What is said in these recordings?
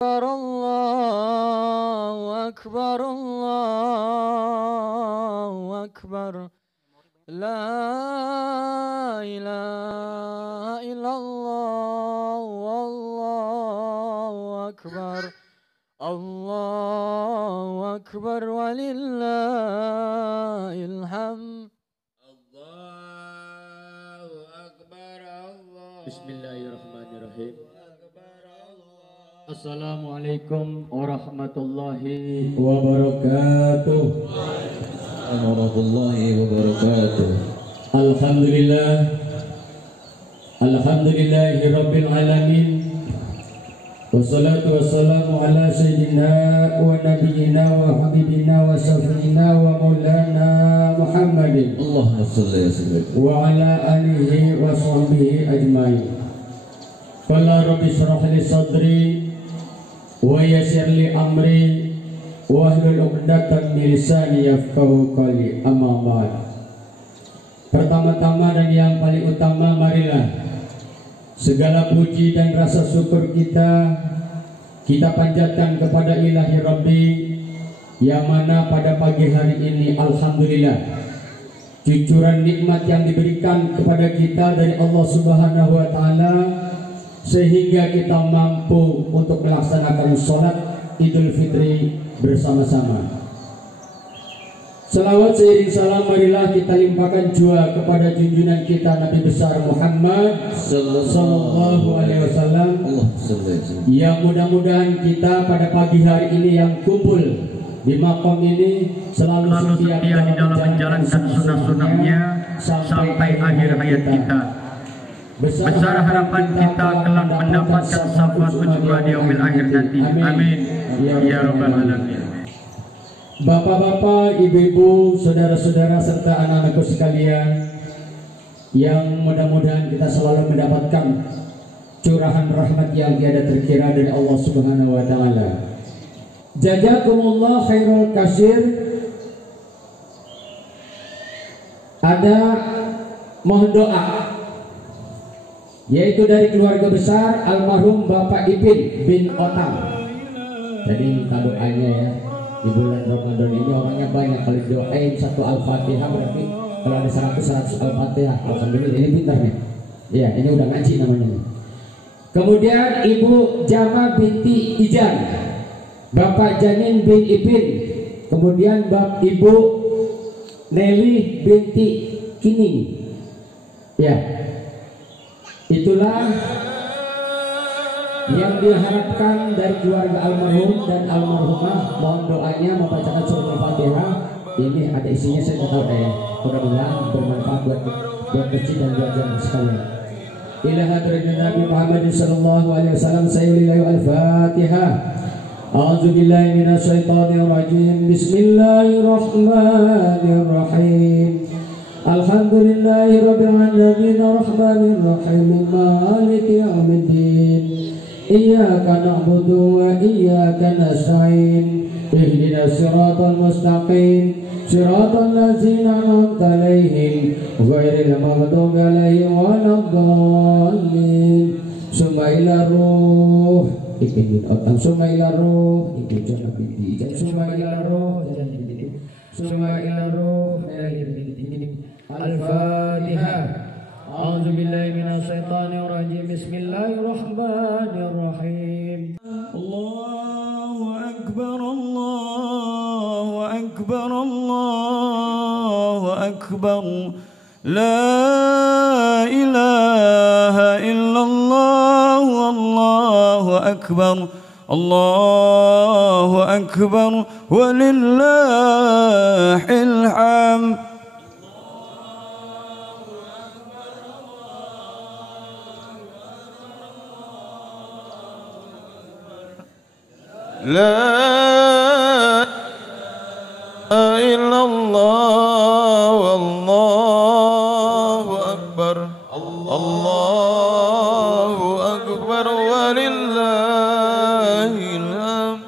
الله أكبر الله أكبر لا إله إلا الله والله أكبر الله أكبر ولله الحمد الله أكبر الله. بسم الله الرحمن الرحيم. Assalamualaikum warahmatullahi wabarakatuh. Warahmatullahi wabarakatuh. Alhamdulillah. Alhamdulillahi rabbil alamin. Wassalatu wassalamu ala sayyidina wa nabiyyina wa habibina wa syafi'ina wa maulana Muhammadin Allahumma shalli wa sallim wa ala alihi wa sahbihi ajmain. Qala rabbi shrah li sadri wa yassir li amri wahlul 'uqdatam min lisani yafqahu qawli. Amma ba'd. Pertama-tama dan yang paling utama, marilah segala puji dan rasa syukur kita panjatkan kepada Ilahi Rabbi, yang mana pada pagi hari ini alhamdulillah cucuran nikmat yang diberikan kepada kita dari Allah Subhanahu wa taala, sehingga kita mampu untuk melaksanakan sholat Idul Fitri bersama-sama. Salawat seiring salam marilah kita limpahkan jua kepada junjungan kita Nabi besar Muhammad sallallahu alaihi wasallam, yang mudah-mudahan kita pada pagi hari ini yang kumpul di makam ini selalu setia di dalam menjalankan sunnah-sunnahnya sampai akhir hayat kita. Besar harapan kita kelak mendapatkan syafaat ujungnya di yaumil akhir nanti. Amin ya rabbal alamin. Bapak-bapak, ibu-ibu, saudara-saudara serta anak-anakku sekalian, yang mudah-mudahan kita selalu mendapatkan curahan rahmat yang tiada terkira dari Allah Subhanahu wa taala. Jazakumullah khairul kasir. Ada mohon doa, yaitu dari keluarga besar almarhum Bapak Ipin bin Otam. Jadi minta doanya ya, di bulan Ramadan ini orangnya banyak, kali doain satu Al-Fatihah berarti kalau ada 100 Al-Fatihah. Alhamdulillah, ini pintar nih. Ya, ini udah ngaji namanya. Kemudian Ibu Jama binti Ijan, Bapak Janin bin Ipin, kemudian Ibu Nelly binti Kining. Ya, itulah yang diharapkan dari keluarga almarhum dan almarhumah. Mohon doanya membacakan surat Al-Fatihah. Ini ada isinya, saya nggak tahu deh. Mudah-mudahan bermanfaat buat kecil dan buat jamaah sekalian. Ila hadratin Nabi Muhammad sallallahu alaihi wasallam. Sayyidil Al-Fatihah. A'udzubillahi minasyaitonir rajim. Bismillahirrahmanirrahim. Alhamdulillahi rabbil alamin arrahmanir rahim maliki yaumiddin. Iyyaka na'budu wa iyyaka nasta'in. Ihdinas siratal mustaqim. Siratal ladzina an'amta 'alaihim ghairil maghdubi 'alaihim waladdallin. Summa ila ruh Ipin bin Otam. Summa ila ruh Ipin Jana binti Ijan. Summa ila ruh Summa ila ruh Al-Fatihah. A'udzu billahi minasyaitonir rajim. Bismillahirrahmanirrahim. Allahu akbar, Allahu akbar, Allahu akbar. La ilaha illallah, wallahu akbar. Allahu akbar walillahil hamd. La ilaha illallah wallahu akbar. Allahu akbar walillahil hamd.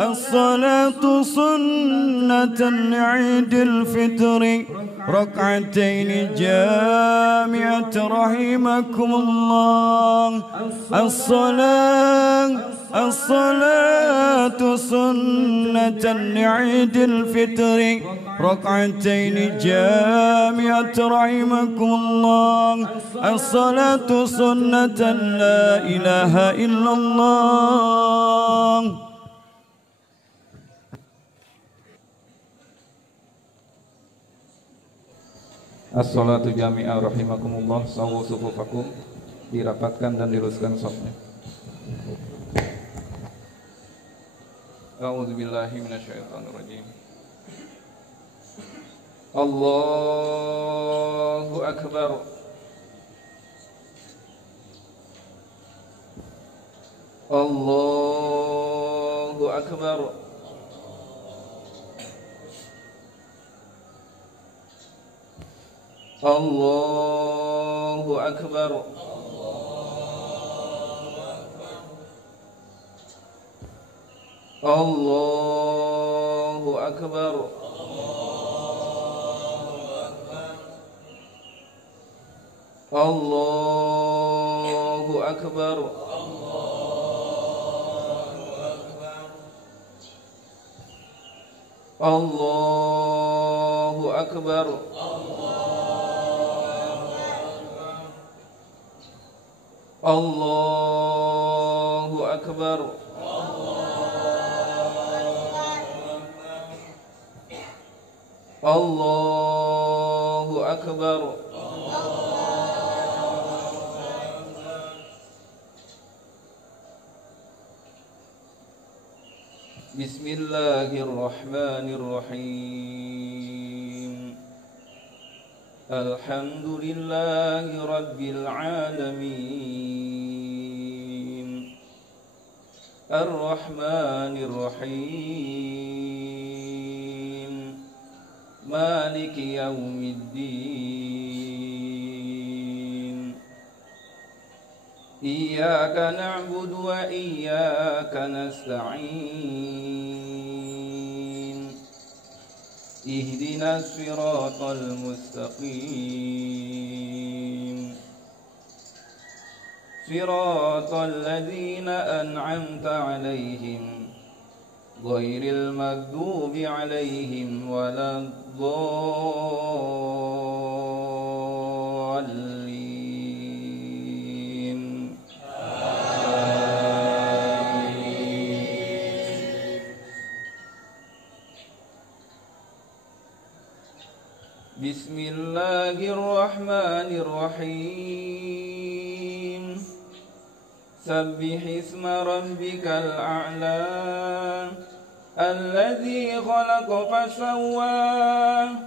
As-salatu sunnatan 'idil fitri ركعتين جامعة رحمكم الله. الصلاة سنة لعيد الفطر ركعتين جامعة رحمكم الله. الصلاة سنة لا إله إلا الله. As-salatu jami'ah rahimakumullah. Sawu sufufakum, dirapatkan dan diluruskan safnya. A'udzu billahi minasyaitonir rajim. Allahu akbar. Allahu akbar. Allahu akbar. Allahu akbar. Allahu akbar. Allahu akbar. Allahu akbar. Allahu akbar. Bismillahirrahmanirrahim. Alhamdulillahi rabbil alamin. Ar-Rahmanir-Rahim. Maliki yaumiddin. Iyyaka na'budu wa iyyaka nasta'in. Ihdinas siratal mustaqim. Siratal ladzina an'amta 'alaihim ghairil maghdubi 'alaihim waladdallin. Bismillahirrahmanirrahim. Sabbih isma rabbikal a'la. Alladzi khalaqa fasawwa,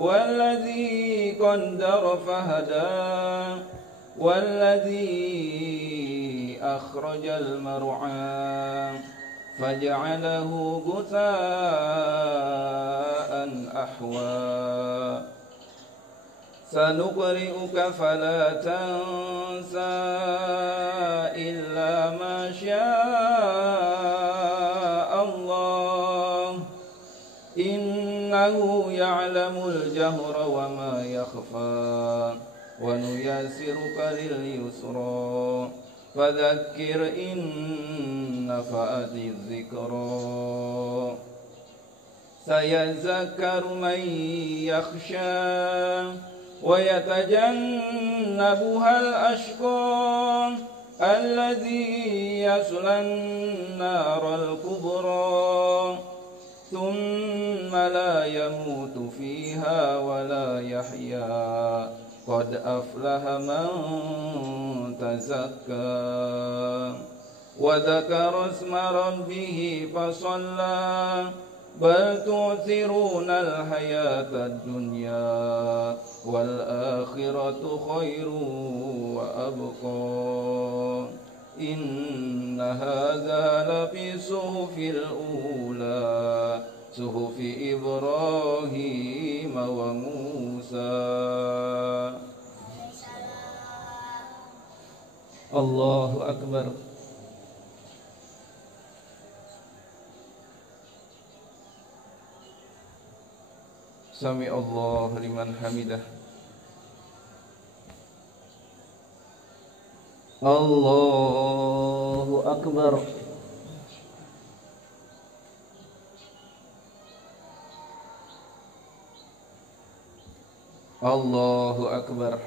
walladzi qaddara fahada, walladzi akhrajal mar'a faj'alahu ghutha'an ahwa. Sanuqri'uka fala tansa illa ma syaa Allah. Innahu ya'lamul jahra wa ma yakhfa. Wa nuyassiruka lil yusra. Fadzakkir in nafa'atiz dzikra. Sayadzakkaru man yakhsha wa yatajannabuhal ashqa alladzi yaslan naral kubra thumma la yamutu fiha wa la yahya qad aflaha man tazakka wa dzakara isma rabbih fasalla bal tu'thirunal hayatad dunya wal akhiratu khairu wa abqa. Inna hadza lafi suhufil ula suhufi Ibrahim wa Musa. Allahu akbar. Sami Allah liman hamidah. Allahu Akbar. Allahu Akbar.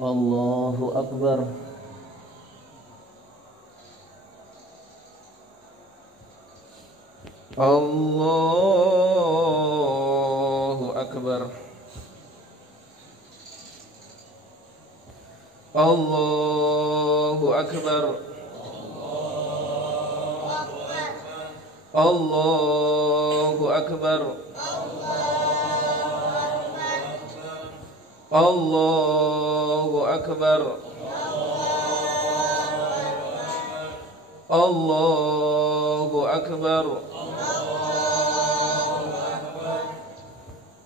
Allahu Akbar. Allahu Akbar. Allahu Akbar. Allahu Akbar. Allahu Akbar. Allahu Akbar.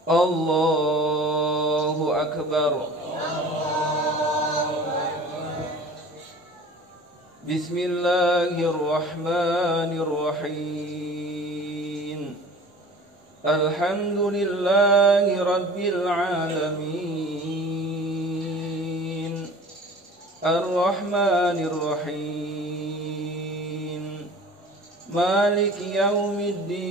Allahu Akbar. Bismillahirrahmanirrahim. Alhamdulillahi Rabbil Alamin. Ar-Rahmanir-Rahim. Maliki Yawmiddin.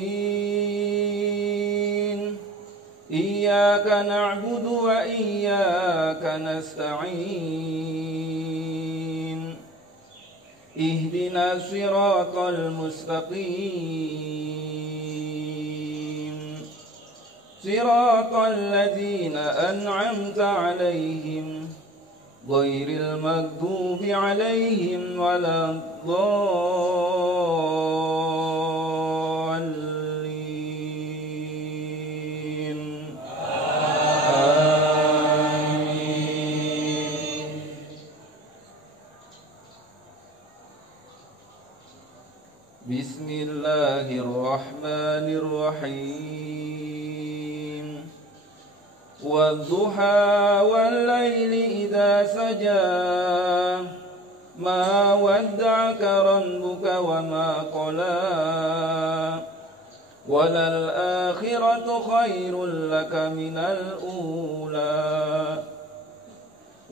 Iyyaka na'budu wa iyyaka nasta'in. Ihdina siratal mustaqim. Siratal ladzina an'amta 'alaihim ghairil maghdubi 'alaihim waladdallin. Amin. Bismillahirrahmanirrahim. Wadduha wal-laili idza saja, ma wadda'aka rabbuka wa ma qala, walal akhiratu khairul laka minal ula,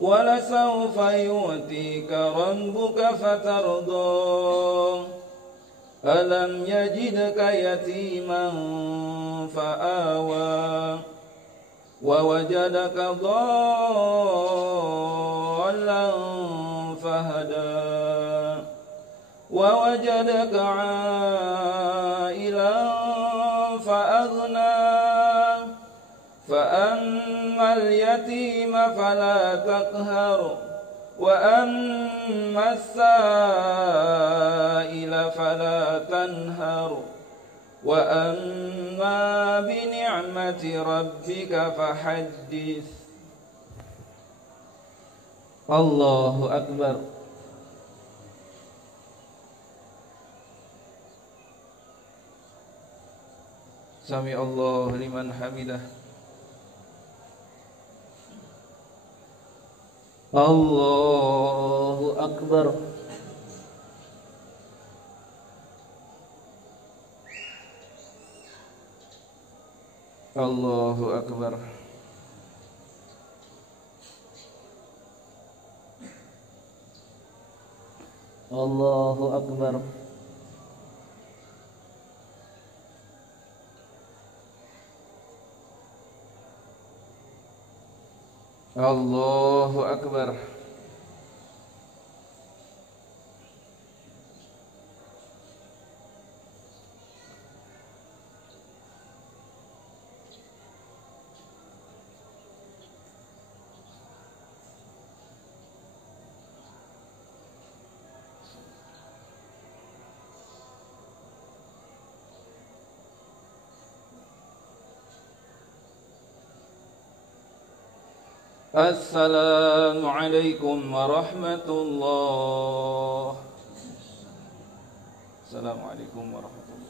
walasawfa yu'tika rabbuka fatarda, alam yajidka yatiman fa'awa, wa wajadaka dhallan fahada, wa wajadaka 'ailan fa'aghna, fa ammal yatima fala taqhar, wa ammas sa'ila fala tanhar, wa amma bi ni'mati rabbika fahaddits. Allahu Akbar. Sami Allah liman hamidah. Allahu Akbar. Allahu Akbar. Allahu Akbar. Allahu Akbar. Assalamualaikum warahmatullahi. Assalamualaikum warahmatullahi.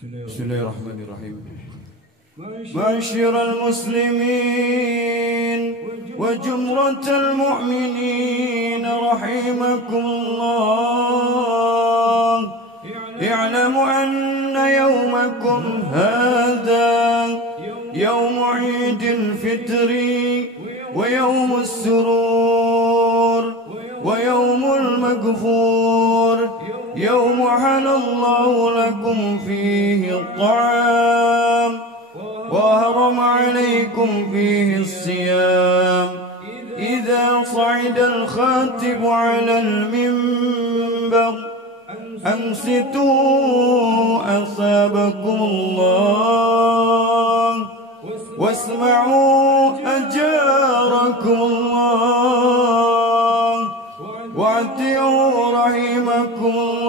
Bismillahirrahmanirrahim. Ma'asyiral muslimin wa jumratal mu'minin rahimakumullah. I'lamu anna yawmakum hadha yawm 'idil fitri wa yawmus surur wa yawmul maghfur. يوم حل الله لكم فيه الطعام وحرم عليكم فيه الصيام إذا صعد الخاتب على المنبر أنصتوا أصابكم الله واسمعوا أجاركم الله وأطيعوا رحمكم الله.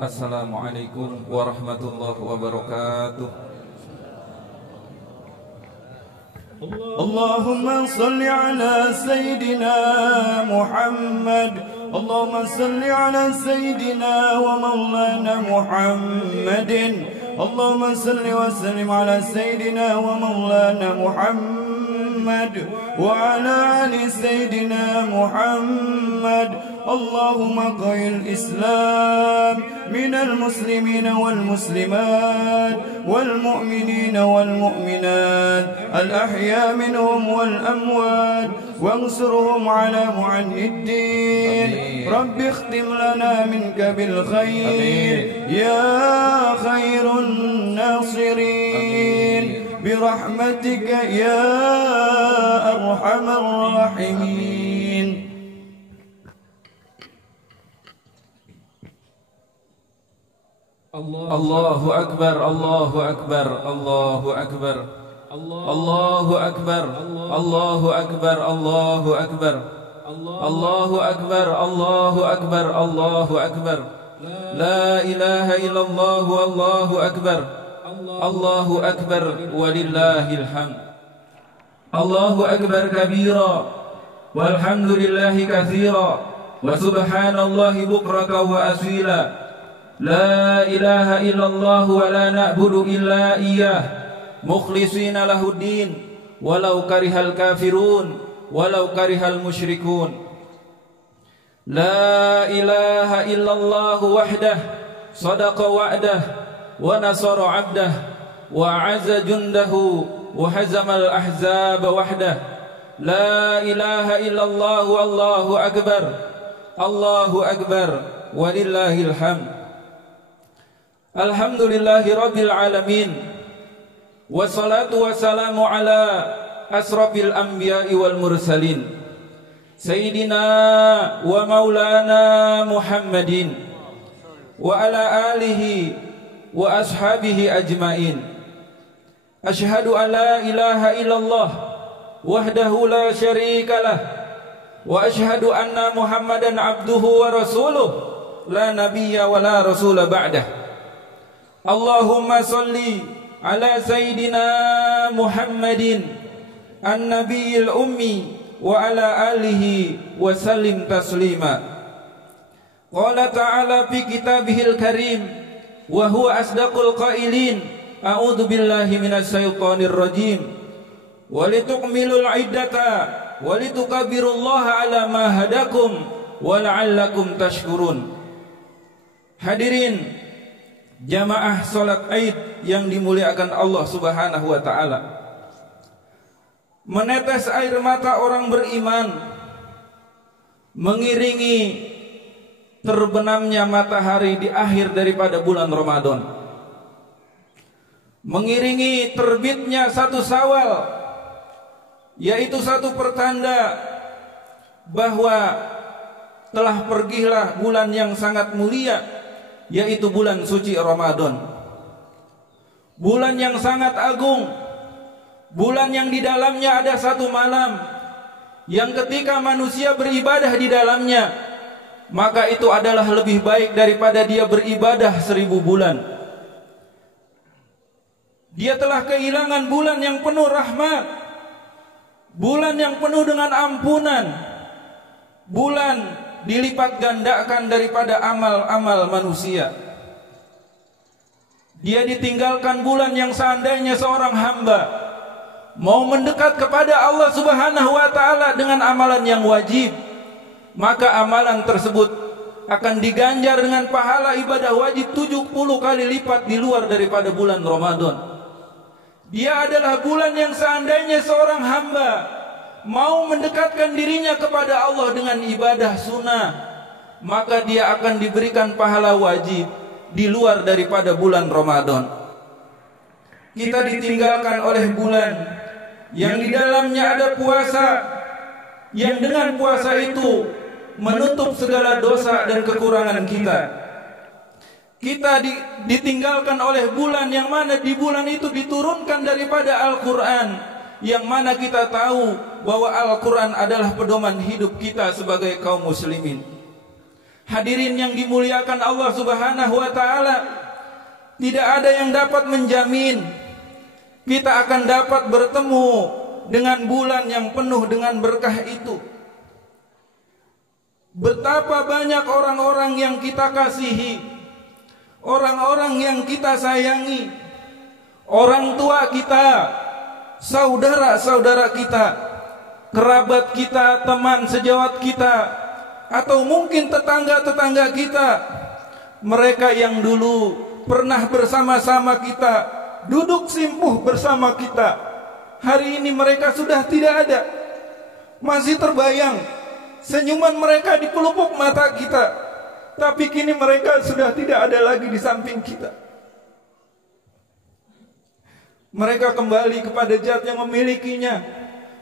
Assalamualaikum warahmatullahi wabarakatuh. Allahumma salli ala Sayyidina Muhammad. Allahumma salli ala Sayyidina wa maulana Muhammadin. Allahumma salli wa sallim ala Sayyidina wa maulana Muhammad wa ala ali Sayyidina Muhammad. Allahumma qawil Islam minal muslimina wal muslimat wal mu'minina wal mu'minat al ahya minhum wal amwat وانصرهم على معن الدين. رب اختم لنا منك بالخير يا خير الناصرين برحمتك يا أرحم الراحمين. Allahu Akbar, Allahu Akbar, Allahu Akbar, Allahu Akbar, Allahu Akbar, Allahu Akbar, Allahu Akbar, Allahu Akbar, Allahu Akbar. La ilaha illallah, Allahu Akbar, Allahu Akbar, walillahil hamd. Allahu Akbar kabira, walhamdulillahi katsira, wa subhanallahi bukratan wa asila. La ilaha illallah wa la na'budu illa iyyah mukhlisina lahuddin walau karihal kafirun walau karihal musyrikun. La ilaha illallah wahdah sadaqa wa'dah wa nasara 'abdah wa 'azza jundahu wa hazamal ahzab wahdah. La ilaha illallah wallahu akbar, Allahu akbar, walillahil hamd. Alhamdulillahi rabbil alamin, wassalatu wassalamu ala asrafil anbiya'i wal mursalin, Sayyidina wa maulana Muhammadin wa ala alihi wa ashabihi ajmain. Ashhadu an la ilaha illallah wahdahu la syarika lah, wa ashhadu anna Muhammadan abduhu wa rasuluh la nabiyya wa la rasula ba'dah. Allahumma salli ala Sayyidina Muhammadin an-nabiyil ummi wa ala alihi wa sallim taslima. Qala ta'ala fi kitabihil karim wa huwa asdaqul qailin, a'udzu billahi minasy syaithanir rajim. Wa litukmilul iddata wa litukabbirullaha ala ma hadakum wa la'allakum tashkurun. Hadirin jamaah salat Id yang dimuliakan Allah Subhanahu wa taala. Menetes air mata orang beriman mengiringi terbenamnya matahari di akhir daripada bulan Ramadan, mengiringi terbitnya satu Syawal, yaitu satu pertanda bahwa telah pergilah bulan yang sangat mulia, yaitu bulan suci Ramadan. Bulan yang sangat agung, bulan yang di dalamnya ada satu malam yang ketika manusia beribadah di dalamnya, maka itu adalah lebih baik daripada dia beribadah 1000 bulan. Dia telah kehilangan bulan yang penuh rahmat, bulan yang penuh dengan ampunan, bulan dilipat gandakan daripada amal-amal manusia. Dia ditinggalkan bulan yang seandainya seorang hamba mau mendekat kepada Allah Subhanahu wa taala dengan amalan yang wajib, maka amalan tersebut akan diganjar dengan pahala ibadah wajib 70 kali lipat di luar daripada bulan Ramadan. Dia adalah bulan yang seandainya seorang hamba mau mendekatkan dirinya kepada Allah dengan ibadah sunnah, maka dia akan diberikan pahala wajib di luar daripada bulan Ramadan. Kita ditinggalkan oleh bulan yang di dalamnya ada puasa, yang dengan puasa itu menutup segala dosa dan kekurangan kita. Kita ditinggalkan oleh bulan yang mana di bulan itu diturunkan daripada Al-Quran, yang mana kita tahu bahwa Al-Quran adalah pedoman hidup kita sebagai kaum muslimin. Hadirin yang dimuliakan Allah Subhanahu wa taala, tidak ada yang dapat menjamin kita akan dapat bertemu dengan bulan yang penuh dengan berkah itu. Betapa banyak orang-orang yang kita kasihi, orang-orang yang kita sayangi, orang tua kita, saudara-saudara kita, kerabat kita, teman sejawat kita, atau mungkin tetangga-tetangga kita, mereka yang dulu pernah bersama-sama kita, duduk simpuh bersama kita, hari ini mereka sudah tidak ada. Masih terbayang senyuman mereka di pelupuk mata kita, tapi kini mereka sudah tidak ada lagi di samping kita. Mereka kembali kepada Zat yang memilikinya.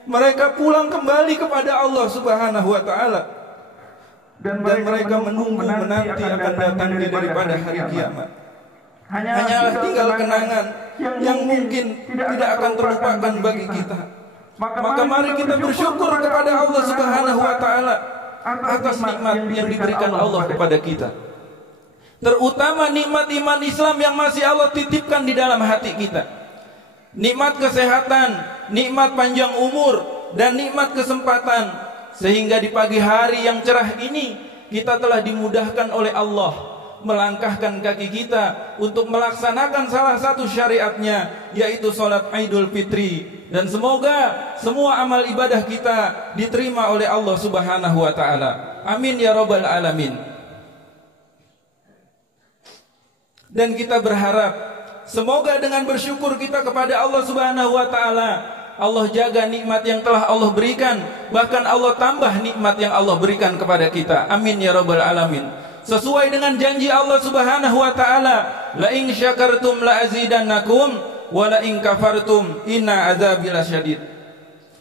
Mereka pulang kembali kepada Allah Subhanahu wa taala. Dan mereka menunggu menanti akan datangnya daripada hari kiamat. Hanyalah tinggal kenangan yang mungkin tidak akan terlupakan bagi kita. Maka mari kita bersyukur kepada Allah Subhanahu wa taala atas nikmat yang diberikan Allah kepada kita. Terutama nikmat iman Islam yang masih Allah titipkan di dalam hati kita. Nikmat kesehatan, nikmat panjang umur, dan nikmat kesempatan, sehingga di pagi hari yang cerah ini kita telah dimudahkan oleh Allah melangkahkan kaki kita untuk melaksanakan salah satu syariatnya, yaitu sholat Idul Fitri. Dan semoga semua amal ibadah kita diterima oleh Allah Subhanahu wa ta'ala. Amin ya rabbal alamin. Dan kita berharap semoga dengan bersyukur kita kepada Allah Subhanahu wa ta'ala, Allah jaga nikmat yang telah Allah berikan, bahkan Allah tambah nikmat yang Allah berikan kepada kita. Amin ya rabbal alamin. Sesuai dengan janji Allah Subhanahu wa ta'ala, la in syakartum la azidannakum wa la in kafartum inna azabi lasyadid.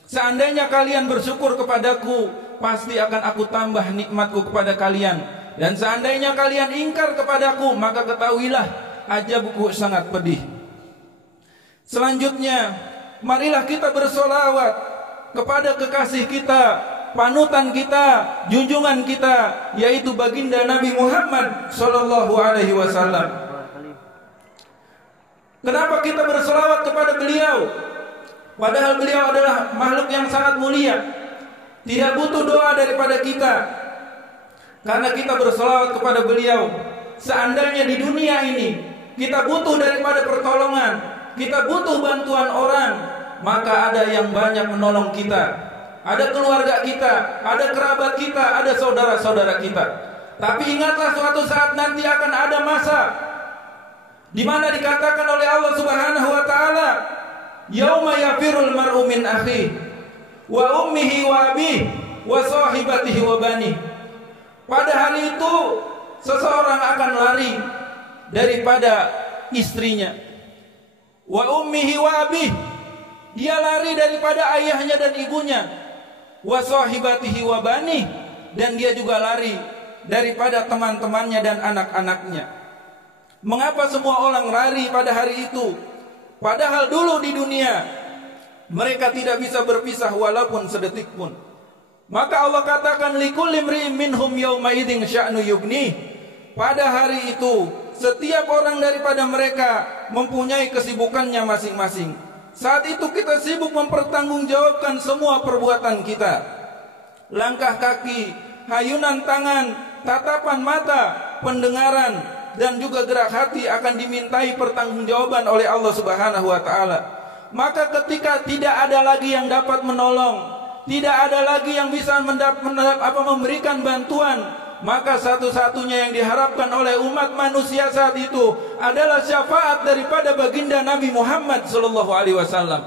Seandainya kalian bersyukur kepadaku, pasti akan aku tambah nikmatku kepada kalian. Dan seandainya kalian ingkar kepadaku, maka ketahuilah azabku sangat pedih. Selanjutnya, marilah kita bersolawat kepada kekasih kita, panutan kita, junjungan kita, yaitu baginda Nabi Muhammad sallallahu alaihi wasallam. Kenapa kita bersolawat kepada beliau? Padahal beliau adalah makhluk yang sangat mulia, tidak butuh doa daripada kita. Karena kita bersolawat kepada beliau, seandainya di dunia ini kita butuh daripada pertolongan, kita butuh bantuan orang, maka ada yang banyak menolong kita. Ada keluarga kita, ada kerabat kita, ada saudara-saudara kita. Tapi ingatlah suatu saat nanti akan ada masa di mana dikatakan oleh Allah Subhanahu wa taala, yauma yafirul mar'u min akhihi wa ummihi wa abihi wa sahibatihi wa bani. Pada hari itu seseorang akan lari daripada istrinya. Wa ummihi wa abihi, dia lari daripada ayahnya dan ibunya. Wa sahibatihi wa bani, dan dia juga lari daripada teman-temannya dan anak-anaknya. Mengapa semua orang lari pada hari itu? Padahal dulu di dunia mereka tidak bisa berpisah walaupun sedetik pun. Maka Allah katakan likulli imri'in minhum yauma idzin sya'nu yughni. Pada hari itu setiap orang daripada mereka mempunyai kesibukannya masing-masing. Saat itu kita sibuk mempertanggungjawabkan semua perbuatan kita. Langkah kaki, hayunan tangan, tatapan mata, pendengaran, dan juga gerak hati akan dimintai pertanggungjawaban oleh Allah Subhanahu wa taala. Maka ketika tidak ada lagi yang dapat menolong, tidak ada lagi yang bisa memberikan bantuan, maka satu-satunya yang diharapkan oleh umat manusia saat itu adalah syafaat daripada baginda Nabi Muhammad sallallahu alaihi wasallam.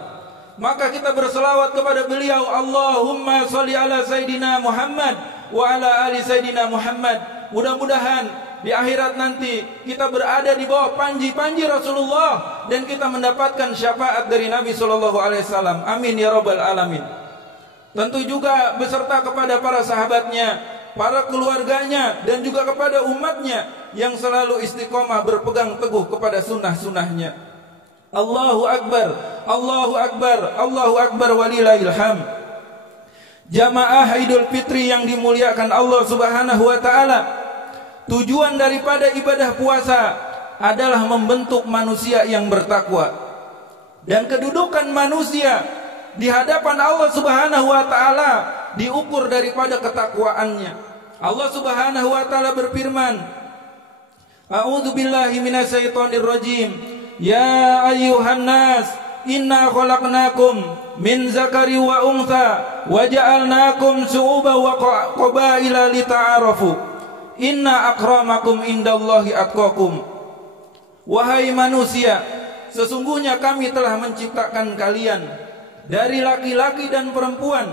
Maka kita berselawat kepada beliau, Allahumma sholli ala Sayyidina Muhammad wa ala ali Sayyidina Muhammad. Mudah-mudahan di akhirat nanti kita berada di bawah panji-panji Rasulullah dan kita mendapatkan syafaat dari Nabi sallallahu alaihi wasallam. Amin ya rabbal alamin. Tentu juga beserta kepada para sahabatnya, para keluarganya, dan juga kepada umatnya yang selalu istiqomah berpegang teguh kepada sunnah-sunnahnya. Allahu Akbar, Allahu Akbar, Allahu Akbar walillahil hamd. Jamaah Idul Fitri yang dimuliakan Allah Subhanahu wa taala, tujuan daripada ibadah puasa adalah membentuk manusia yang bertakwa. Dan kedudukan manusia di hadapan Allah Subhanahu wa taala diukur daripada ketakwaannya. Allah Subhanahu wa taala berfirman, A'udzu billahi minasyaitonir rajim. Ya ayyuhan nas, inna khalaqnakum min zakari wa untha wa ja'alnakum syu'uban wa qabaila lita'arafu. Inna akramakum indallahi atqakum. Wahai manusia, sesungguhnya kami telah menciptakan kalian dari laki-laki dan perempuan,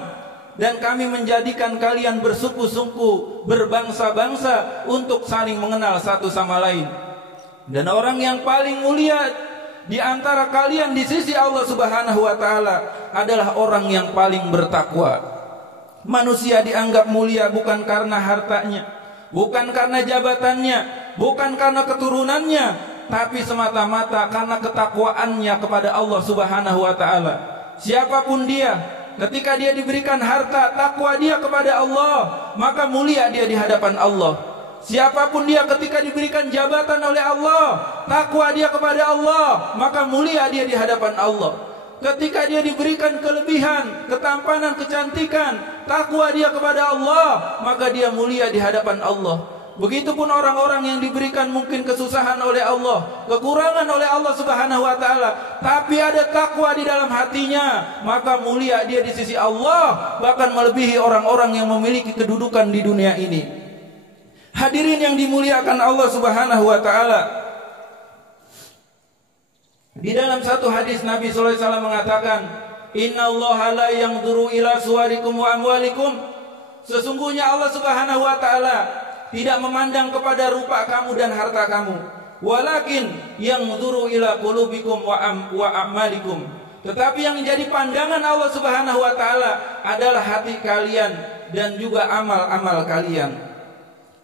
dan kami menjadikan kalian bersuku-suku, berbangsa-bangsa untuk saling mengenal satu sama lain. Dan orang yang paling mulia di antara kalian di sisi Allah Subhanahu wa taala adalah orang yang paling bertakwa. Manusia dianggap mulia bukan karena hartanya, bukan karena jabatannya, bukan karena keturunannya, tapi semata-mata karena ketakwaannya kepada Allah Subhanahu wa taala. Siapapun dia, ketika dia diberikan harta, takwa dia kepada Allah, maka mulia dia di hadapan Allah. Siapapun dia ketika diberikan jabatan oleh Allah, takwa dia kepada Allah, maka mulia dia di hadapan Allah. Ketika dia diberikan kelebihan, ketampanan, kecantikan, takwa dia kepada Allah, maka dia mulia di hadapan Allah. Begitupun orang-orang yang diberikan mungkin kesusahan oleh Allah, kekurangan oleh Allah Subhanahu wa taala, tapi ada takwa di dalam hatinya, maka mulia dia di sisi Allah, bahkan melebihi orang-orang yang memiliki kedudukan di dunia ini. Hadirin yang dimuliakan Allah Subhanahu wa taala, di dalam satu hadis Nabi sallallahu alaihi wasallam mengatakan, "Innallaha la yanzuru ila suwarikum wa amwalikum." Sesungguhnya Allah Subhanahu wa taala tidak memandang kepada rupa kamu dan harta kamu, walakin yanzuru ila qulubikum wa amalikum. Tetapi yang menjadi pandangan Allah Subhanahu wa taala adalah hati kalian dan juga amal-amal kalian.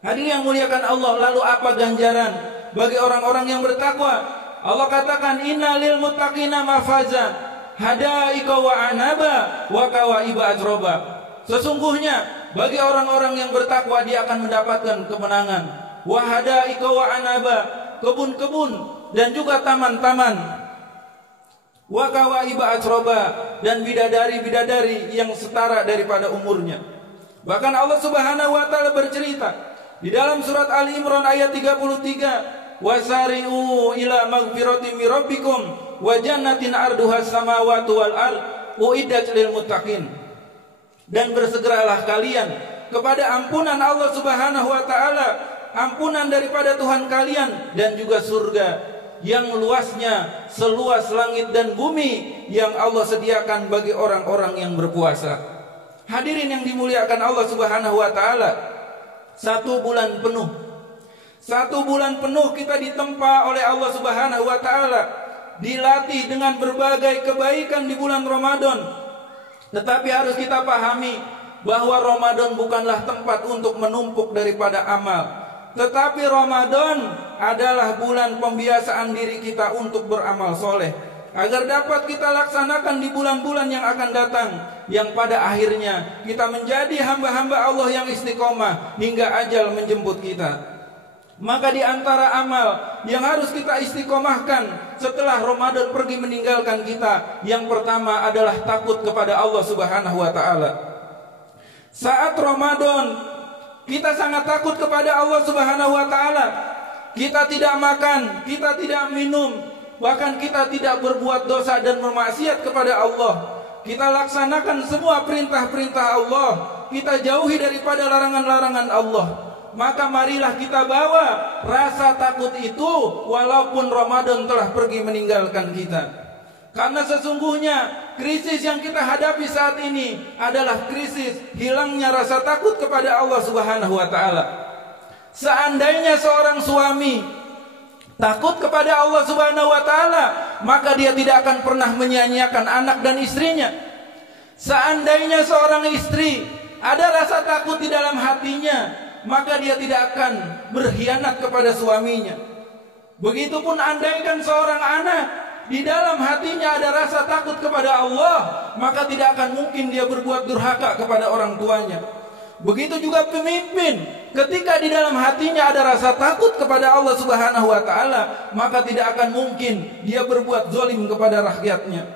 Hadirin yang muliakan Allah, lalu apa ganjaran bagi orang-orang yang bertakwa? Allah katakan, "Inna lil muttaqina mafaza, hadaika wa anaba wa kawaiba atroba." Sesungguhnya bagi orang-orang yang bertakwa dia akan mendapatkan kemenangan. Wa hadaika wa anaba, kebun-kebun dan juga taman-taman. Wa kawaiba atroba, dan bidadari-bidadari yang setara daripada umurnya. Bahkan Allah Subhanahu wa taala bercerita di dalam surat Ali Imran ayat 33, "Wasari'u ila maghfiratin mir rabbikum wa jannatin 'arduhas samawati wal ard uiddat lil muttaqin." Dan bersegeralah kalian kepada ampunan Allah Subhanahu wa taala, ampunan daripada Tuhan kalian, dan juga surga yang luasnya seluas langit dan bumi yang Allah sediakan bagi orang-orang yang berpuasa. Hadirin yang dimuliakan Allah Subhanahu wa taala, 1 bulan penuh. 1 bulan penuh kita ditempa oleh Allah Subhanahu wa taala, dilatih dengan berbagai kebaikan di bulan Ramadan. Tetapi harus kita pahami bahwa Ramadan bukanlah tempat untuk menumpuk daripada amal, tetapi Ramadan adalah bulan pembiasaan diri kita untuk beramal soleh, agar dapat kita laksanakan di bulan-bulan yang akan datang, yang pada akhirnya kita menjadi hamba-hamba Allah yang istiqomah hingga ajal menjemput kita. Maka di antara amal yang harus kita istiqomahkan setelah Ramadan pergi meninggalkan kita? Yang pertama adalah takut kepada Allah Subhanahu wa taala. Saat Ramadan kita sangat takut kepada Allah Subhanahu wa taala. Kita tidak makan, kita tidak minum, bahkan kita tidak berbuat dosa dan bermaksiat kepada Allah. Kita laksanakan semua perintah-perintah Allah, kita jauhi daripada larangan-larangan Allah. Maka marilah kita bawa rasa takut itu walaupun Ramadan telah pergi meninggalkan kita. Karena sesungguhnya krisis yang kita hadapi saat ini adalah krisis hilangnya rasa takut kepada Allah Subhanahu wa taala. Seandainya seorang suami takut kepada Allah Subhanahu wa taala, maka dia tidak akan pernah menyia-nyiakan anak dan istrinya. Seandainya seorang istri ada rasa takut di dalam hatinya, maka dia tidak akan berkhianat kepada suaminya. Begitupun andaikan seorang anak di dalam hatinya ada rasa takut kepada Allah, maka tidak akan mungkin dia berbuat durhaka kepada orang tuanya. Begitu juga pemimpin, ketika di dalam hatinya ada rasa takut kepada Allah Subhanahu wa taala, maka tidak akan mungkin dia berbuat zalim kepada rakyatnya.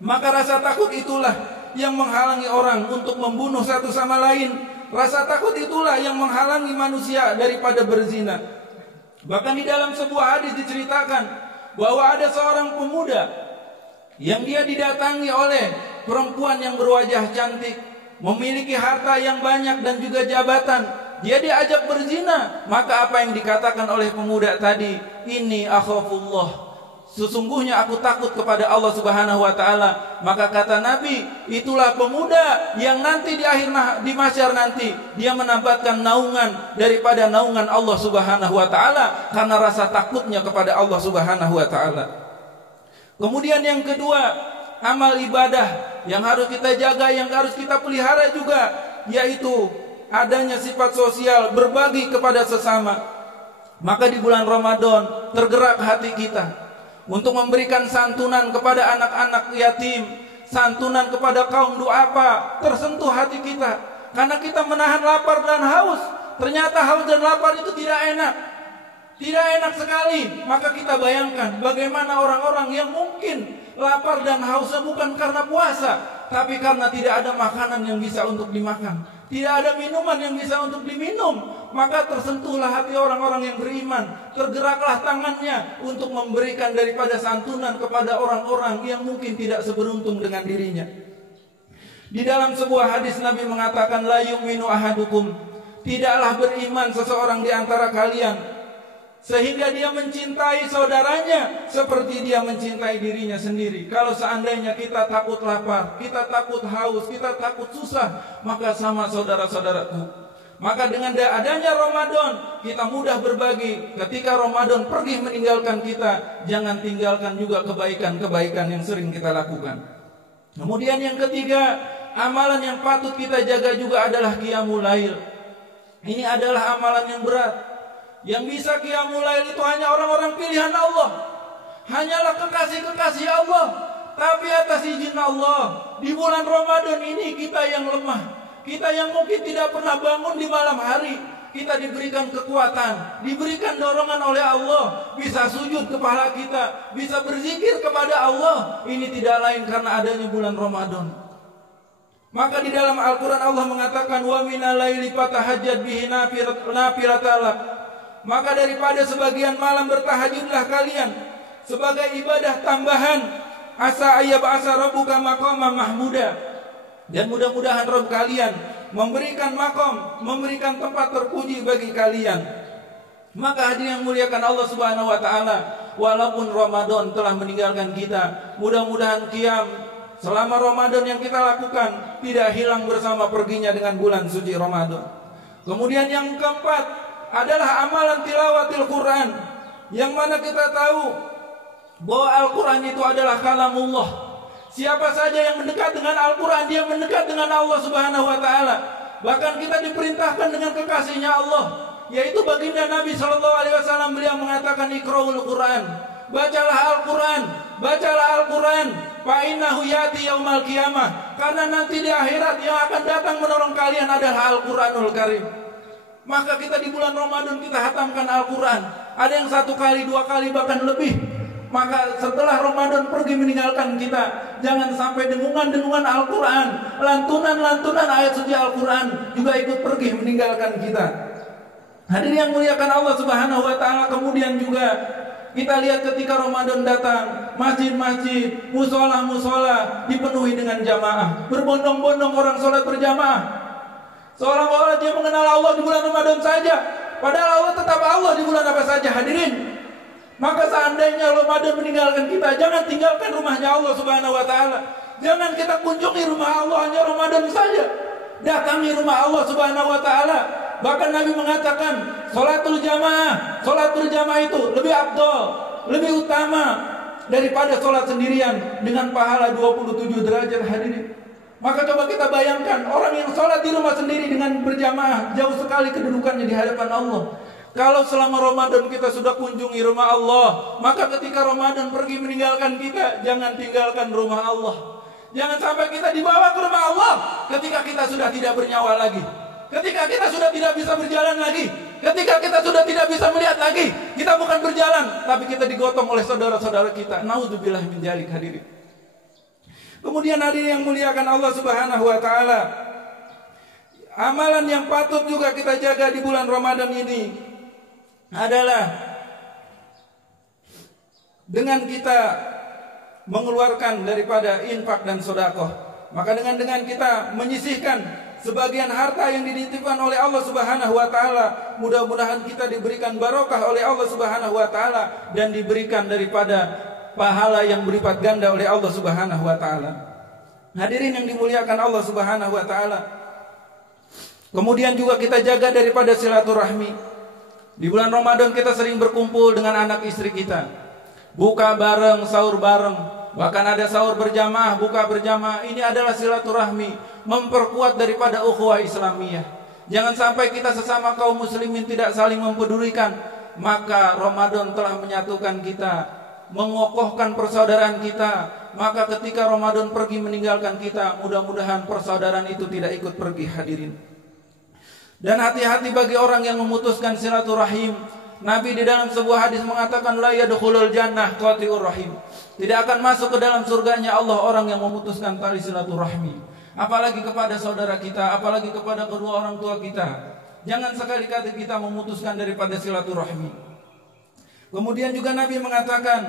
Maka rasa takut itulah yang menghalangi orang untuk membunuh satu sama lain. Rasa takut itulah yang menghalangi manusia daripada berzina. Bahkan di dalam sebuah hadis diceritakan bahwa ada seorang pemuda yang dia didatangi oleh perempuan yang berwajah cantik, memiliki harta yang banyak dan juga jabatan. Dia diajak berzina. Maka apa yang dikatakan oleh pemuda tadi? Ini akhafullah, sesungguhnya aku takut kepada Allah Subhanahu wa taala. Maka kata Nabi, itulah pemuda yang nanti di mahsyar nanti dia mendapatkan naungan daripada naungan Allah Subhanahu wa taala karena rasa takutnya kepada Allah Subhanahu wa taala. Kemudian yang kedua, amal ibadah yang harus kita jaga, yang harus kita pelihara juga, yaitu adanya sifat sosial, berbagi kepada sesama. Maka di bulan Ramadan tergerak hati kita untuk memberikan santunan kepada anak-anak yatim, santunan kepada kaum duafa. Tersentuh hati kita karena kita menahan lapar dan haus. Ternyata haus dan lapar itu tidak enak, tidak enak sekali. Maka kita bayangkan bagaimana orang-orang yang mungkin lapar dan hausnya bukan karena puasa, tapi karena tidak ada makanan yang bisa untuk dimakan, tidak ada minuman yang bisa untuk diminum. Maka tersentuhlah hati orang-orang yang beriman, tergeraklah tangannya untuk memberikan daripada santunan kepada orang-orang yang mungkin tidak seberuntung dengan dirinya. Di dalam sebuah hadis Nabi mengatakan, la yu'minu ahadukum, tidaklah beriman seseorang di antara kalian sehingga dia mencintai saudaranya seperti dia mencintai dirinya sendiri. Kalau seandainya kita takut lapar, kita takut haus, kita takut susah, maka sama saudara-saudaraku. Maka dengan adanya Ramadan, kita mudah berbagi. Ketika Ramadan pergi meninggalkan kita, jangan tinggalkan juga kebaikan-kebaikan yang sering kita lakukan. Kemudian yang ketiga, amalan yang patut kita jaga juga adalah qiyamul lail. Ini adalah amalan yang berat. Yang bisa qiyamul lail itu hanya orang-orang pilihan Allah, hanyalah kekasih-kekasih Allah. Tapi atas izin Allah, di bulan Ramadan ini kita yang lemah, kita yang mungkin tidak pernah bangun di malam hari, kita diberikan kekuatan, diberikan dorongan oleh Allah, bisa sujud kepala kita, bisa berzikir kepada Allah. Ini tidak lain karena adanya bulan Ramadan. Maka di dalam Al-Quran Allah mengatakan, wa minal laili fatahajjad bihi nafilatan lak. Maka daripada sebagian malam bertahajudlah kalian sebagai ibadah tambahan, asa ayyab'asa rabbuka maqaman mahmuda. Dan mudah-mudahan Rabb kalian memberikan makom, memberikan tempat terpuji bagi kalian. Maka hadirin yang muliakan Allah Subhanahu wa taala, walaupun Ramadan telah meninggalkan kita, mudah-mudahan qiyam selama Ramadan yang kita lakukan tidak hilang bersama perginya dengan bulan suci Ramadan. Kemudian yang keempat adalah amalan tilawatil Quran, yang mana kita tahu bahwa Al-Quran itu adalah kalamullah. Siapa saja yang mendekat dengan Al-Quran, dia mendekat dengan Allah Subhanahu wa ta'ala. Bahkan kita diperintahkan dengan kekasihnya Allah, yaitu baginda Nabi SAW. Beliau mengatakan, iqra'ul Quran, bacalah Al-Quran, bacalah Al-Quran, fa'innahu yati yaumal qiyamah, karena nanti di akhirat yang akan datang menolong kalian adalah Al-Quranul Karim. Maka kita di bulan Ramadan kita hatamkan Al-Quran. ada yang 1 kali, 2 kali, bahkan lebih. Maka setelah Ramadan pergi meninggalkan kita, jangan sampai dengungan-dengungan Al-Quran, lantunan-lantunan ayat suci Al-Quran juga ikut pergi meninggalkan kita. Hadirin yang muliakan Allah Subhanahu wa taala, kemudian juga kita lihat ketika Ramadan datang, masjid-masjid, musola-musola dipenuhi dengan jamaah. Berbondong-bondong orang sholat berjamaah. Seolah-olah dia mengenal Allah di bulan Ramadan saja, padahal Allah tetap Allah di bulan apa saja. Hadirin, maka seandainya Ramadan meninggalkan kita, jangan tinggalkan rumahnya Allah Subhanahu wa taala. Jangan kita kunjungi rumah Allah hanya Ramadan saja. Datangi rumah Allah Subhanahu wa taala. Bahkan Nabi mengatakan, salatul jamaah, salat berjamaah itu lebih afdal, lebih utama daripada salat sendirian dengan pahala 27 derajat. Hadirin, maka coba kita bayangkan orang yang salat di rumah sendiri dengan berjamaah, jauh sekali kedudukannya di hadapan Allah. Kalau selama Ramadan kita sudah kunjungi rumah Allah, maka ketika Ramadan pergi meninggalkan kita, jangan tinggalkan rumah Allah. Jangan sampai kita dibawa ke rumah Allah ketika kita sudah tidak bernyawa lagi, ketika kita sudah tidak bisa berjalan lagi, ketika kita sudah tidak bisa melihat lagi. Kita bukan berjalan, tapi kita digotong oleh saudara-saudara kita. Naudzubillah min dzalik. Hadirin, kemudian hadirin yang muliakan Allah Subhanahu wa taala, amalan yang patut juga kita jaga di bulan Ramadan ini adalah dengan kita mengeluarkan daripada infak dan sedekah. Maka dengan kita menyisihkan sebagian harta yang dititipkan oleh Allah Subhanahu wa taala, mudah-mudahan kita diberikan barokah oleh Allah Subhanahu wa taala dan diberikan daripada pahala yang berlipat ganda oleh Allah Subhanahu wa taala. Hadirin yang dimuliakan Allah Subhanahu wa taala, kemudian juga kita jaga daripada silaturahmi. Di bulan Ramadan kita sering berkumpul dengan anak istri kita, buka bareng, sahur bareng, bahkan ada sahur berjamaah, buka berjamaah. Ini adalah silaturahmi, memperkuat daripada ukhuwah Islamiyah. Jangan sampai kita sesama kaum muslimin tidak saling mempedulikan. Maka Ramadan telah menyatukan kita, mengokohkan persaudaraan kita. Maka ketika Ramadan pergi meninggalkan kita, mudah-mudahan persaudaraan itu tidak ikut pergi. Hadirin, dan hati-hati bagi orang yang memutuskan silaturahim. Nabi di dalam sebuah hadis mengatakan, la yadkhulul jannah qati'ur rahim. Tidak akan masuk ke dalam surganya Allah orang yang memutuskan tali silaturahmi. Apalagi kepada saudara kita, apalagi kepada kedua orang tua kita. Jangan sekali-kali kita memutuskan daripada silaturahmi. Kemudian juga Nabi mengatakan,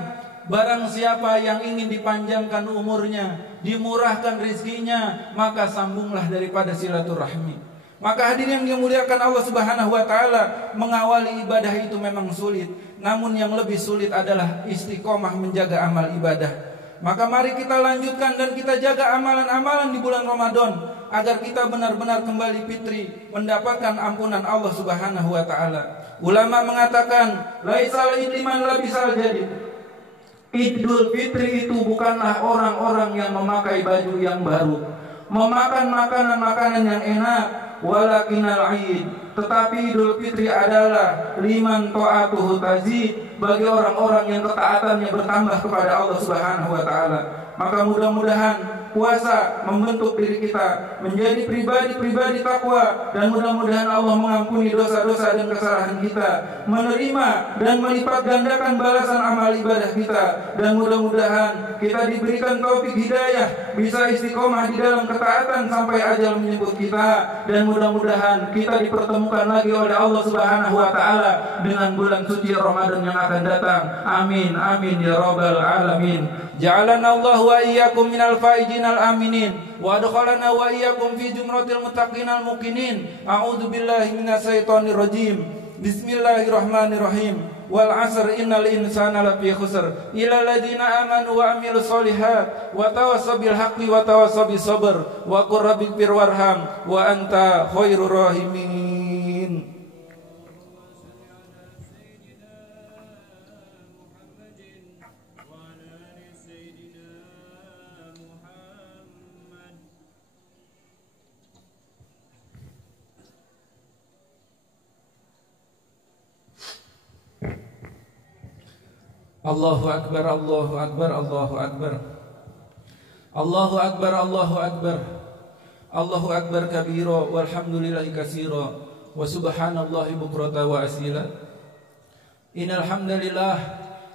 barang siapa yang ingin dipanjangkan umurnya, dimurahkan rizkinya, maka sambunglah daripada silaturahmi. Maka hadirin yang dimuliakan Allah Subhanahu wa taala, mengawali ibadah itu memang sulit, namun yang lebih sulit adalah istiqomah menjaga amal ibadah. Maka mari kita lanjutkan dan kita jaga amalan-amalan di bulan Ramadan agar kita benar-benar kembali fitri, mendapatkan ampunan Allah Subhanahu wa taala. Ulama mengatakan, laisal iman labisal jadi. Idul Fitri itu bukanlah orang-orang yang memakai baju yang baru, memakan makanan-makanan yang enak, walakinal aid, tetapi Idul Fitri adalah liman ta'atuhu tazid, bagi orang-orang yang ketaatannya bertambah kepada Allah Subhanahu wa taala. Maka mudah-mudahan puasa membentuk diri kita menjadi pribadi-pribadi takwa, dan mudah-mudahan Allah mengampuni dosa-dosa dan kesalahan kita, menerima dan melipat gandakan balasan amal ibadah kita, dan mudah-mudahan kita diberikan taufik hidayah, bisa istiqomah di dalam ketaatan sampai ajal menyebut kita, dan mudah-mudahan kita dipertemukan lagi oleh Allah Subhanahu wa taala dengan bulan suci Ramadan yang akan datang. Amin amin ya rabbal alamin. Ja'alana Allah wa iyyakum minal faizin al-aminin wa adkhalana wa iyyakum fi jumratil muttaqin al-muqinin. A'udzu billahi minasyaitonir rajim. Bismillahirrahmanirrahim. Wal 'asr innal insana lafi khusr illa alladziina amanu wa 'amilus sholihat wa tawassaw bil haqqi wa tawassaw bis sabr wa qur rabbighfir warham wa anta khairur rahimin. Allahu akbar, Allahu akbar, Allahu akbar. Allahu akbar, Allahu akbar. Allahu akbar kabira walhamdulillahi katsira wa subhanallahi bukrata wa asila. Innal hamdalillah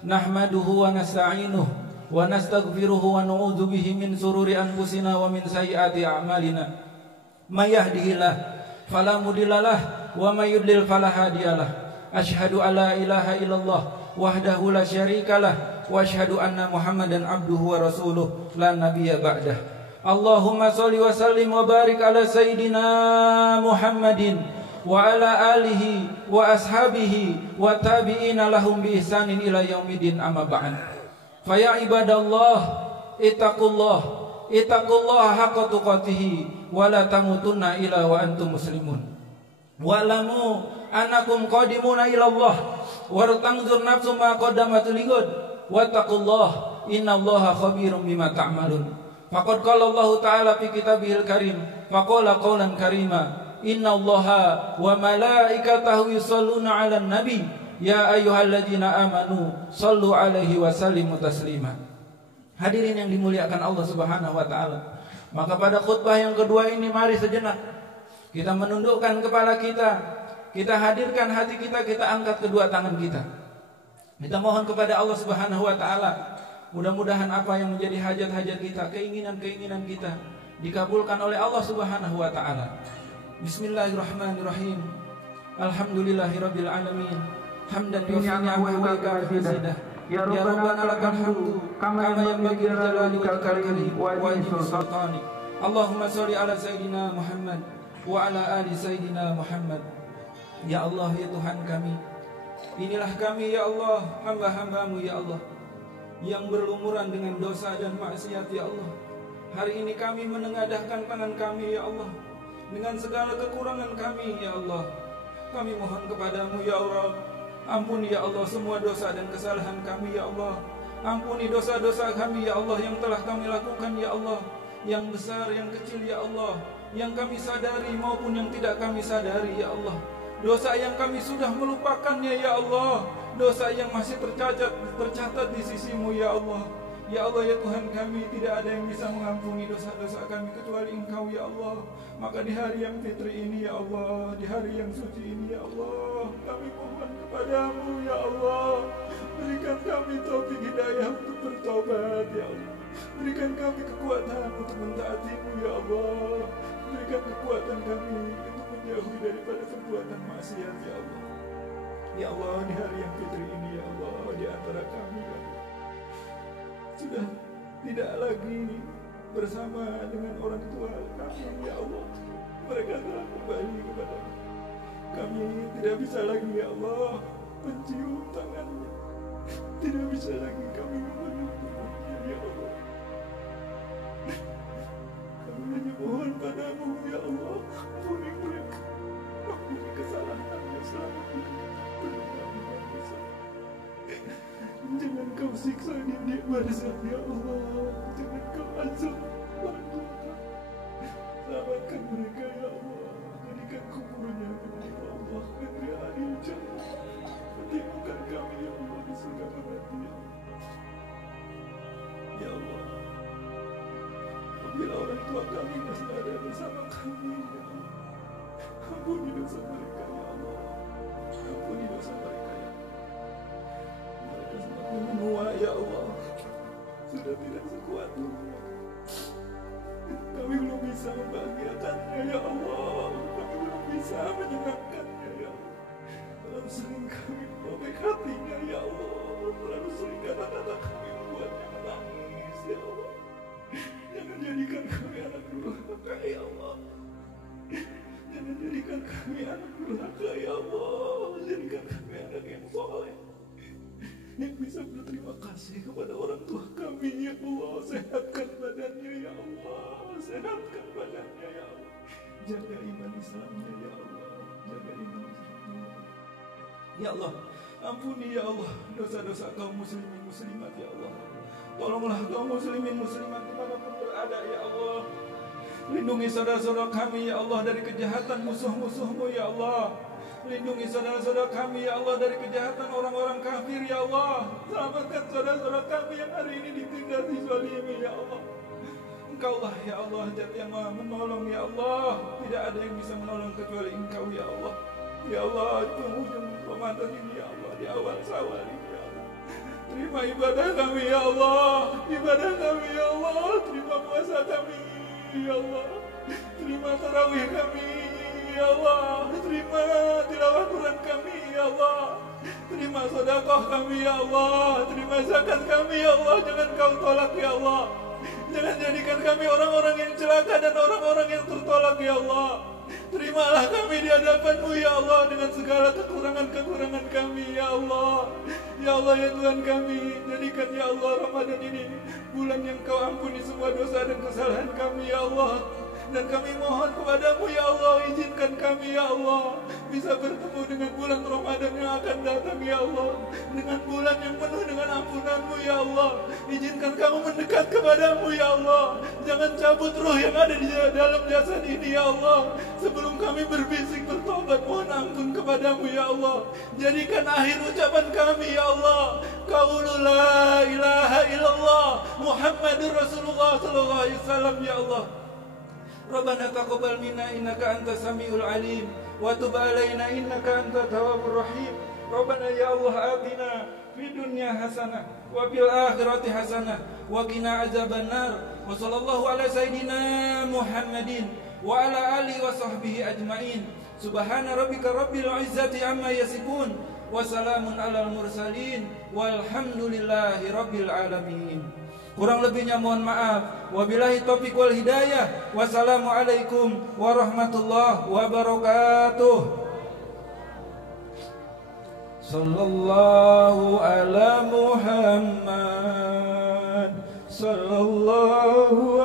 nahmaduhu wa nasta'inuhu wa nastaghfiruhu wa na'udzu bihi min sururi anfusina wa min sayyiati a'malina. May yahdihillahu fala mudhillalah wa may yudlil fala hadiyalah. Asyhadu an la ilaha illallah wahdahu la syarikalah wa asyhadu anna Muhammadan abduhu wa rasuluh la nabiyya ba'dah. Allahumma shalli wa sallim wa barik ala sayyidina Muhammadin wa ala alihi wa ashabihi wa tabi'ina lahum bi ihsanin ila yaumidin, amma ba'd. Fa ya ibadallah ittaqullaha haqqa tuqatih wa la tamutunna illa wa antum muslimun. Wa lamu annakum qadimuna ila Allah wa tanzur nafsum ma qaddamat ligad wa taqullaha innallaha khabirum bima ta'malun. Faqad qala Allah ta'ala fi kitabihil karim faqala qawlan karima innallaha wa malaikatahu yusholluna 'alan nabi ya ayyuhalladzina amanu shallu 'alaihi wa sallimu taslima. Hadirin yang dimuliakan Allah Subhanahu wa taala, maka pada khutbah yang kedua ini mari sejenak kita menundukkan kepala kita hadirkan hati kita angkat kedua tangan kita. Kita mohon kepada Allah Subhanahu wa taala, mudah-mudahan apa yang menjadi hajat-hajat kita, keinginan-keinginan kita dikabulkan oleh Allah Subhanahu wa taala. Bismillahirrahmanirrahim. Alhamdulillahirabbil alamin. Hamdan yufi'na wa yu'ika fizidah. Ya Rabbana lakal hamdu kama yanbaghi li jalali wajhika wa ajli sultani. Allahumma shalli ala sayyidina Muhammad wa ala ali sayyidina Muhammad. Ya Allah, ya Tuhan kami, inilah kami ya Allah, hamba-hambamu ya Allah, yang berlumuran dengan dosa dan maksiat ya Allah. Hari ini kami menengadahkan tangan kami ya Allah, dengan segala kekurangan kami ya Allah. Kami mohon kepadamu ya Allah, ampuni ya Allah semua dosa dan kesalahan kami ya Allah. Ampuni dosa-dosa kami ya Allah yang telah kami lakukan ya Allah, yang besar, yang kecil ya Allah, yang kami sadari maupun yang tidak kami sadari ya Allah. Dosa yang kami sudah melupakannya ya Allah, dosa yang masih tercatat di sisimu ya Allah. Ya Allah ya Tuhan kami, tidak ada yang bisa mengampuni dosa-dosa kami kecuali Engkau ya Allah. Maka di hari yang fitri ini ya Allah, di hari yang suci ini ya Allah, kami mohon kepadamu ya Allah, berikan kami taufik hidayah untuk bertobat ya Allah. Berikan kami kekuatan untuk mentaatimu ya Allah. Berikan kekuatan kami untuk menjauhi daripada perbuatan maksiat ya Allah. Ya Allah, di hari yang fitri ini ya Allah, di antara kami ya Allah sudah tidak lagi bersama dengan orang tua kami ya Allah. Mereka telah kembali kepada kami. Tidak bisa lagi ya Allah mencium tangannya, tidak bisa lagi kami memeluk tubuhnya ya Allah. Kami hanya mohon padamu ya Allah, ampuni mereka, ampuni kesalahannya selama ini. Jangan kau siksa di barzakh ya Allah, jangan kau azab orang tua kami. Selamatkan mereka ya Allah, jadikan kuburnya menjadi Allah negeri adil jannah. Pertemukan kami ya Allah di surga nanti ya Allah. Apabila orang tua kami masih ada bersama kami ya Allah, ampuni dosa mereka ya Allah, ampuni dosa mereka ya Allah. Semua ya Allah sudah tidak sekuat dulu. Kami belum bisa membahagiakannya ya Allah, kami belum bisa menyenangkannya ya Allah. Terlalu sering kami merobek hatinya ya Allah, terlalu sering kata-kata kami membuatnya menangis ya Allah. Jangan jadikan kami anak durhaka ya Allah, jangan jadikan kami anak durhaka ya Allah. Jadikan kami anak yang soleh, yang bisa berterima kasih kepada orang tua kami ya Allah. Sehatkan badannya ya Allah, sehatkan badannya ya Allah. Jaga iman Islamnya ya Allah, jaga iman Islamnya ya Allah. Ampuni ya Allah dosa-dosa kaum muslimin muslimat ya Allah. Tolonglah kaum muslimin muslimat dimanapun berada ya Allah. Lindungi saudara-saudara kami ya Allah dari kejahatan musuh-musuhmu ya Allah. Lindungi saudara-saudara kami ya Allah dari kejahatan orang-orang kafir ya Allah. Selamatkan saudara-saudara kami yang hari ini ditindas dizalimi ya Allah. Engkaulah ya Allah zat yang maha menolong ya Allah. Tidak ada yang bisa menolong kecuali Engkau ya Allah. Ya Allah, di penghujung Ramadan ini ya Allah, di awal Syawal ini ya Allah. Terima ibadah kami ya Allah, ibadah kami ya Allah, terima puasa kami ya Allah, terima tarawih kami ya Allah, terima tilawah Quran kami ya Allah, terima sedekah kami ya Allah, terima zakat kami ya Allah, jangan kau tolak ya Allah, jangan jadikan kami orang-orang yang celaka dan orang-orang yang tertolak ya Allah. Terimalah kami di hadapan-Mu ya Allah dengan segala kekurangan-kekurangan kami ya Allah. Ya Allah ya Tuhan kami, jadikan ya Allah Ramadan ini bulan yang Kau ampuni semua dosa dan kesalahan kami ya Allah. Dan kami mohon kepada-Mu ya Allah, izinkan kami ya Allah bisa bertemu dengan bulan Ramadan yang akan datang ya Allah, dengan bulan yang penuh dengan ampunan-Mu ya Allah. Izinkan kami mendekat kepada-Mu ya Allah. Jangan cabut ruh yang ada di dalam jasad ini ya Allah. Sebelum kami berbisik bertobat mohon ampun kepada-Mu ya Allah. Jadikan akhir ucapan kami ya Allah qaulu la ilaha illallah Muhammadur Rasulullah sallallahu alaihi wasallam ya Allah. Rabbana taqabbal minna innaka antas samiul alim wa tub alaina innaka antat tawwabur rahim. Rabbana ya Allah atina fid dunya hasanah wa fil akhirati hasanah wa qina azabannar. Wa sallallahu ala sayidina Muhammadin wa ala alihi wa sahbihi ajmain. Subhana rabbika rabbil izzati amma yasifun wa salamun alal mursalin walhamdulillahi rabbil alamin. Kurang lebihnya mohon maaf. Wabillahi taufiq wal hidayah. Wassalamualaikum warahmatullahi wabarakatuh. Sallallahu ala Muhammad. Sallallahu